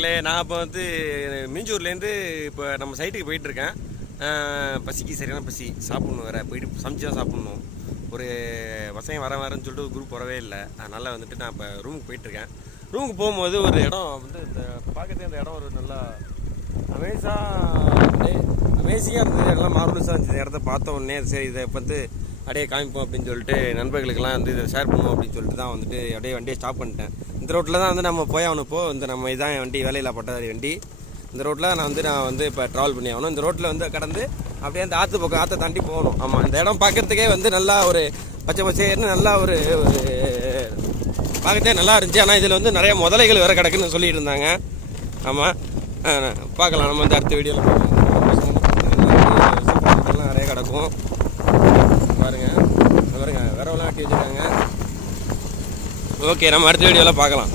இல்லை நான் இப்போ வந்து மீஞ்சூர்லேருந்து இப்போ நம்ம சைட்டுக்கு போயிட்டுருக்கேன். பசிக்கு சரியான பசி. சாப்பிட்ணும் வேறு. போயிட்டு சமைச்சு தான் சாப்பிட்ணும். ஒரு பசங்க வர வரேன்னு சொல்லிட்டு குரூப் வரவே இல்லை. அதனால் வந்துட்டு நான் இப்போ ரூமுக்கு போயிட்டுருக்கேன். ரூமுக்கு போகும்போது ஒரு இடம் வந்து இந்த பார்க்கறதே அந்த இடம் ஒரு நல்லா அமேசாக அமேசிங்காக இருந்தது. எல்லாம் மார்வலஸாக இருந்துச்சு இந்த இடத்த பார்த்த உடனே சரி இதை இப்போ வந்து அப்படியே காமிப்போம் அப்படின்னு சொல்லிட்டு நண்பர்களுக்கெல்லாம் வந்து இதை ஷேர் பண்ணுவோம் அப்படின்னு சொல்லிட்டு தான் வந்துட்டு அப்படியே வண்டியை ஸ்டாப் பண்ணிட்டேன். இந்த ரோட்டில் தான் வந்து நம்ம போய் ஆகணும் இந்த நம்ம இதான் வண்டி வேலையில்லா பட்டதாரி வண்டி. இந்த ரோட்டில் நான் வந்து நான் வந்து இப்போ ட்ராவல் பண்ணி ஆகணும். இந்த ரோட்டில் வந்து கடந்து அப்படியே அந்த ஆற்று பக்கம் ஆற்றை தாண்டி போகணும். ஆமாம் இந்த இடம் பார்க்கறதுக்கே வந்து நல்லா ஒரு பச்சை பச்சைன்னு நல்லா ஒரு ஒரு நல்லா இருந்துச்சு. ஆனால் இதில் வந்து நிறைய முதலைகள் வேறு கிடக்குன்னு சொல்லிட்டு இருந்தாங்க. ஆமாம் பார்க்கலாம். நம்ம வந்து அடுத்த வீடியோவில் பார்க்கலாம். நிறைய கிடக்கும். பாருங்க. பாருங்கள் விரவெல்லாம் ஆட்டி வச்சுருக்காங்க. ஓகே நம்ம அடுத்த வீடியோவில் பார்க்கலாம்.